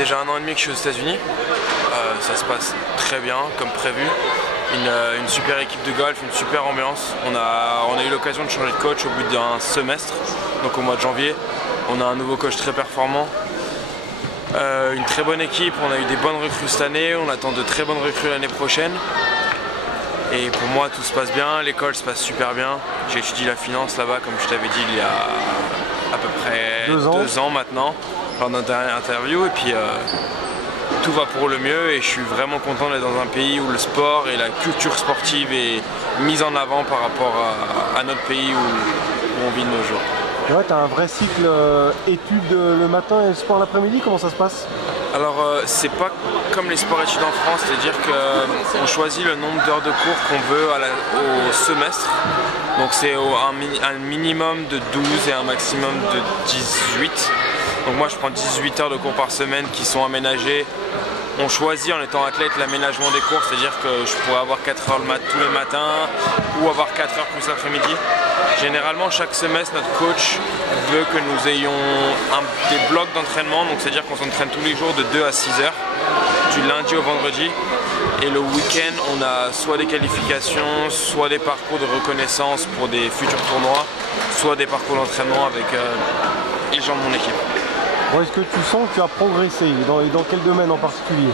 déjà 1 an et demi que je suis aux États-Unis. Ça se passe très bien, comme prévu. Une super équipe de golf, une super ambiance. On a eu l'occasion de changer de coach au bout d'un semestre, donc au mois de janvier. On a un nouveau coach très performant. Une très bonne équipe, on a eu des bonnes recrues cette année, on attend de très bonnes recrues l'année prochaine. Et pour moi tout se passe bien, l'école se passe super bien. J'ai étudié la finance là-bas comme je t'avais dit il y a à peu près 2 ans maintenant, lors d'un dernier interview. Et puis tout va pour le mieux et je suis vraiment content d'être dans un pays où le sport et la culture sportive est mise en avant par rapport à notre pays où on vit de nos jours. Ouais, tu as un vrai cycle études le matin et sport l'après-midi, comment ça se passe? Alors c'est pas comme les sports études en France, c'est-à-dire qu'on choisit le nombre d'heures de cours qu'on veut au semestre. Donc c'est un minimum de 12 et un maximum de 18. Donc moi je prends 18 heures de cours par semaine qui sont aménagées. On choisit en étant athlète l'aménagement des cours, c'est-à-dire que je pourrais avoir 4 heures le tous les matins ou avoir 4 heures plus l'après-midi. Généralement chaque semestre notre coach veut que nous ayons des blocs d'entraînement, donc c'est-à-dire qu'on s'entraîne tous les jours de 2 à 6 heures, du lundi au vendredi. Et le week-end on a soit des qualifications, soit des parcours de reconnaissance pour des futurs tournois, soit des parcours d'entraînement avec les gens de mon équipe. Bon, est-ce que tu sens que tu as progressé dans quel domaine en particulier?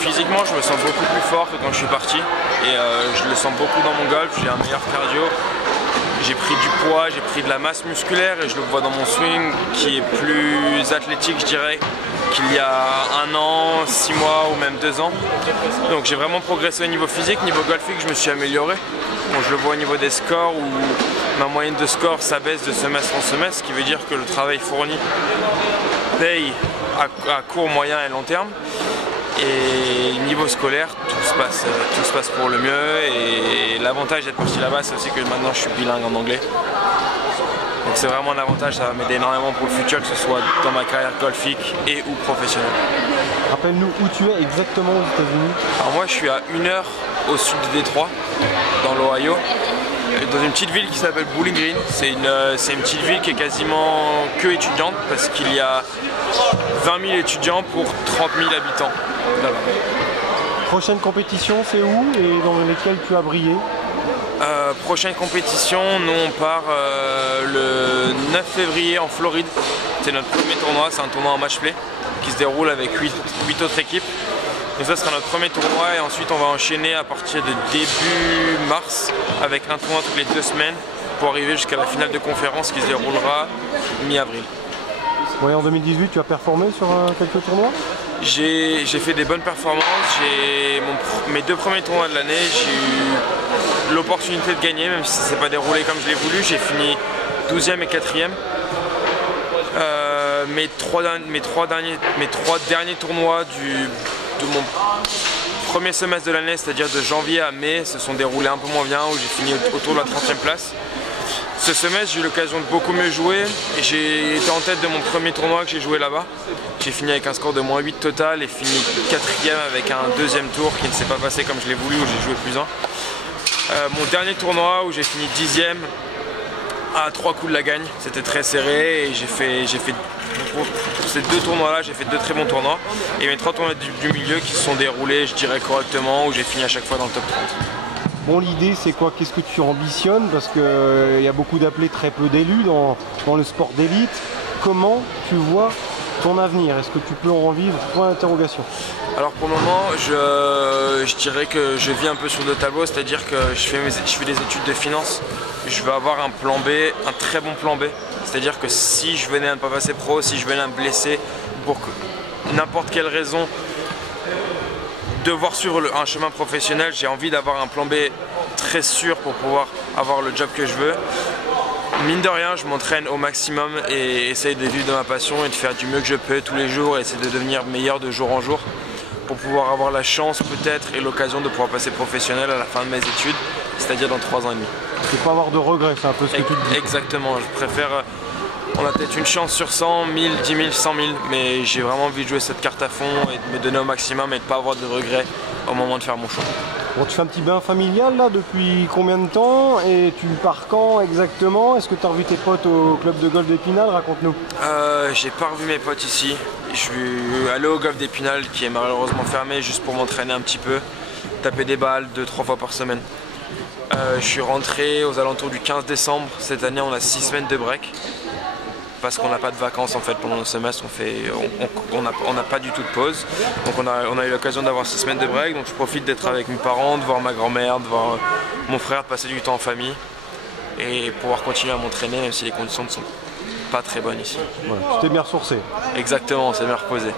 Physiquement, je me sens beaucoup plus fort que quand je suis parti et je le sens beaucoup dans mon golf. J'ai un meilleur cardio, j'ai pris du poids, j'ai pris de la masse musculaire et je le vois dans mon swing qui est plus athlétique, je dirais, qu'il y a 1 an, 6 mois ou même 2 ans. Donc j'ai vraiment progressé au niveau physique, niveau golfique, je me suis amélioré. Bon, je le vois au niveau des scores où ma moyenne de score s'abaisse de semestre en semestre, ce qui veut dire que le travail fourni paye à court, moyen et long terme. Et niveau scolaire, tout se passe pour le mieux. Et l'avantage d'être parti là-bas, c'est aussi que maintenant je suis bilingue en anglais. Donc c'est vraiment un avantage, ça va m'aider énormément pour le futur, que ce soit dans ma carrière golfique et ou professionnelle. Rappelle-nous où tu es exactement aux États-Unis. Alors moi je suis à 1 heure au sud de Détroit, dans l'Ohio, dans une petite ville qui s'appelle Bowling Green. C'est une petite ville qui est quasiment que étudiante parce qu'il y a 20 000 étudiants pour 30 000 habitants là-bas. Prochaine compétition, c'est où et dans lesquelles tu as brillé? Prochaine compétition, nous on part le 9 février en Floride. C'est notre premier tournoi, c'est un tournoi en match-play qui se déroule avec 8 autres équipes. Donc ça sera notre premier tournoi et ensuite on va enchaîner à partir de début mars avec un tournoi toutes les 2 semaines pour arriver jusqu'à la finale de conférence qui se déroulera mi-avril. Ouais, en 2018, tu as performé sur quelques tournois? J'ai fait des bonnes performances. Mes 2 premiers tournois de l'année, j'ai eu l'opportunité de gagner, même si ça ne s'est pas déroulé comme je l'ai voulu. J'ai fini 12e et 4e. Mes trois derniers tournois de mon premier semestre de l'année, c'est-à-dire de janvier à mai, se sont déroulés un peu moins bien, où j'ai fini autour de la 30e place. Ce semestre, j'ai eu l'occasion de beaucoup mieux jouer et j'ai été en tête de mon premier tournoi que j'ai joué là-bas. J'ai fini avec un score de -8 total et fini 4e avec un 2e tour qui ne s'est pas passé comme je l'ai voulu, où j'ai joué +1. Mon dernier tournoi où j'ai fini 10e à 3 coups de la gagne, c'était très serré et pour ces 2 tournois-là, j'ai fait 2 très bons tournois. Et mes 3 tournois du milieu qui se sont déroulés, je dirais correctement, où j'ai fini à chaque fois dans le top 30. Bon, l'idée c'est quoi? Qu'est-ce que tu ambitionnes? Parce qu'il y a beaucoup d'appelés, très peu d'élus dans le sport d'élite. Comment tu vois ton avenir? Est-ce que tu peux en vivre? Point d'interrogation. Alors pour le moment, je dirais que je vis un peu sur 2 tableaux, c'est-à-dire que je fais des études de finance. Je veux avoir un plan B, un très bon plan B. C'est-à-dire que si je venais à ne pas passer pro, si je venais à me blesser, pour n'importe quelle raison, devoir suivre un chemin professionnel, j'ai envie d'avoir un plan B très sûr pour pouvoir avoir le job que je veux. Mine de rien, je m'entraîne au maximum et essaye de vivre de ma passion et de faire du mieux que je peux tous les jours et essayer de devenir meilleur de jour en jour pour pouvoir avoir la chance peut-être et l'occasion de pouvoir passer professionnel à la fin de mes études, c'est-à-dire dans 3 ans et demi. Ne pas avoir de regrets, c'est un peu ce que tu te dis. Exactement, je préfère... On a peut-être une chance sur 100, 1000, 10 000, 100 000, mais j'ai vraiment envie de jouer cette carte à fond et de me donner au maximum et de ne pas avoir de regrets au moment de faire mon choix. Bon, tu fais un petit bain familial là depuis combien de temps et tu pars quand exactement? Est-ce que tu as revu tes potes au club de golf d'Épinal? Raconte-nous. J'ai pas revu mes potes ici. Je suis allé au golf d'Épinal qui est malheureusement fermé juste pour m'entraîner un petit peu, taper des balles 2-3 fois par semaine. Je suis rentré aux alentours du 15 décembre. Cette année on a 6 semaines de break. Parce qu'on n'a pas de vacances en fait pendant le semestre, on n'a pas du tout de pause. Donc on a eu l'occasion d'avoir 6 semaines de break, donc je profite d'être avec mes parents, de voir ma grand-mère, de voir mon frère, de passer du temps en famille et pouvoir continuer à m'entraîner même si les conditions ne sont pas très bonnes ici. Ouais, tu t'es bien ressourcé. Exactement, on s'est bien reposé.